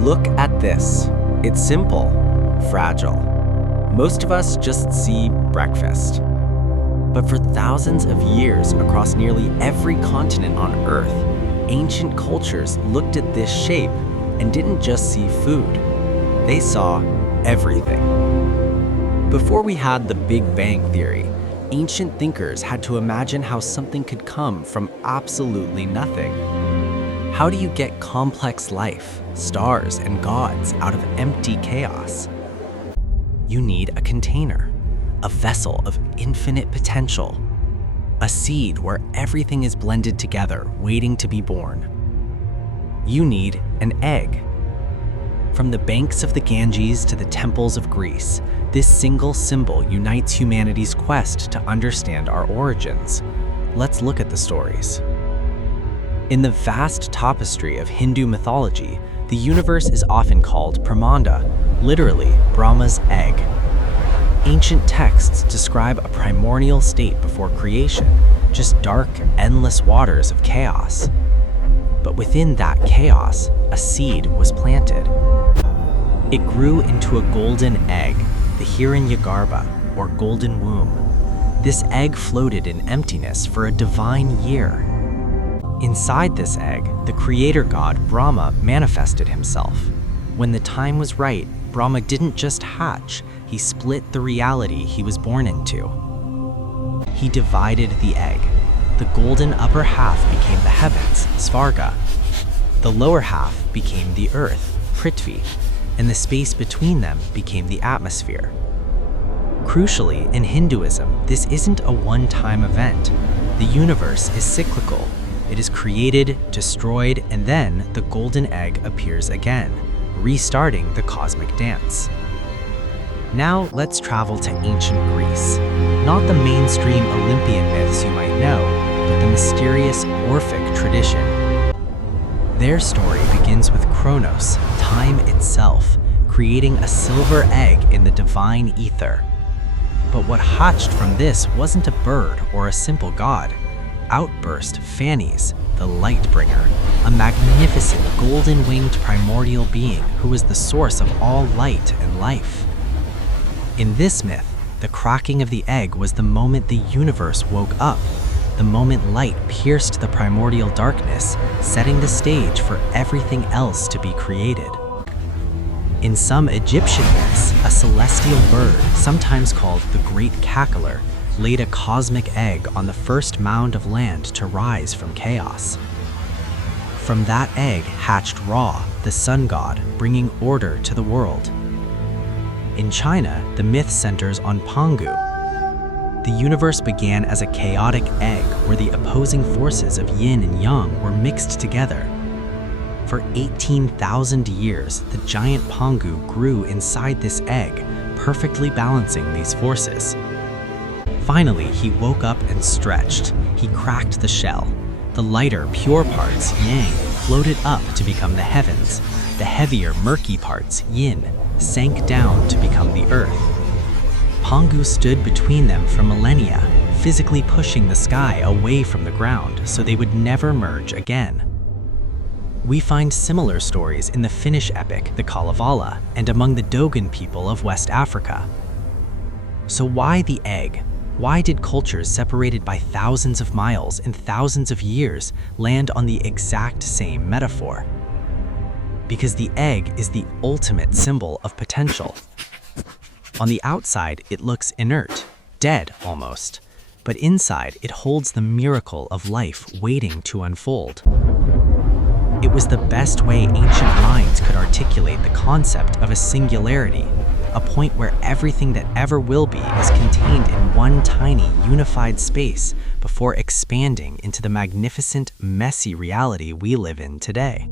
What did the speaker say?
Look at this. It's simple, fragile. Most of us just see breakfast. But for thousands of years across nearly every continent on Earth, ancient cultures looked at this shape and didn't just see food. They saw everything. Before we had the Big Bang Theory, ancient thinkers had to imagine how something could come from absolutely nothing. How do you get complex life, stars, and gods out of empty chaos? You need a container, a vessel of infinite potential, a seed where everything is blended together, waiting to be born. You need an egg. From the banks of the Ganges to the temples of Greece, this single symbol unites humanity's quest to understand our origins. Let's look at the stories. In the vast tapestry of Hindu mythology, the universe is often called Brahmanda, literally Brahma's egg. Ancient texts describe a primordial state before creation, just dark, endless waters of chaos. But within that chaos, a seed was planted. It grew into a golden egg, the Hiranyagarbha, or golden womb. This egg floated in emptiness for a divine year. Inside this egg, the creator god Brahma manifested himself. When the time was right, Brahma didn't just hatch, he split the reality he was born into. He divided the egg. The golden upper half became the heavens, Svarga. The lower half became the earth, Prithvi, and the space between them became the atmosphere. Crucially, in Hinduism, this isn't a one-time event. The universe is cyclical. It is created, destroyed, and then the golden egg appears again, restarting the cosmic dance. Now let's travel to ancient Greece. Not the mainstream Olympian myths you might know, but the mysterious Orphic tradition. Their story begins with Kronos, time itself, creating a silver egg in the divine ether. But what hatched from this wasn't a bird or a simple god. Out burst Phanes, the light bringer, a magnificent golden-winged primordial being who was the source of all light and life. In this myth, the cracking of the egg was the moment the universe woke up, the moment light pierced the primordial darkness, setting the stage for everything else to be created. In some Egyptian myths, a celestial bird, sometimes called the Great Cackler, laid a cosmic egg on the first mound of land to rise from chaos. From that egg hatched Ra, the sun god, bringing order to the world. In China, the myth centers on Pangu. The universe began as a chaotic egg where the opposing forces of yin and yang were mixed together. For 18,000 years, the giant Pangu grew inside this egg, perfectly balancing these forces. Finally, he woke up and stretched. He cracked the shell. The lighter, pure parts, yang, floated up to become the heavens. The heavier, murky parts, yin, sank down to become the earth. Pangu stood between them for millennia, physically pushing the sky away from the ground so they would never merge again. We find similar stories in the Finnish epic, the Kalevala, and among the Dogon people of West Africa. So why the egg? Why did cultures separated by thousands of miles and thousands of years land on the exact same metaphor? Because the egg is the ultimate symbol of potential. On the outside, it looks inert, dead almost, but inside it holds the miracle of life waiting to unfold. It was the best way ancient minds could articulate the concept of a singularity, a point where everything that ever will be is contained in one tiny, unified space before expanding into the magnificent, messy reality we live in today.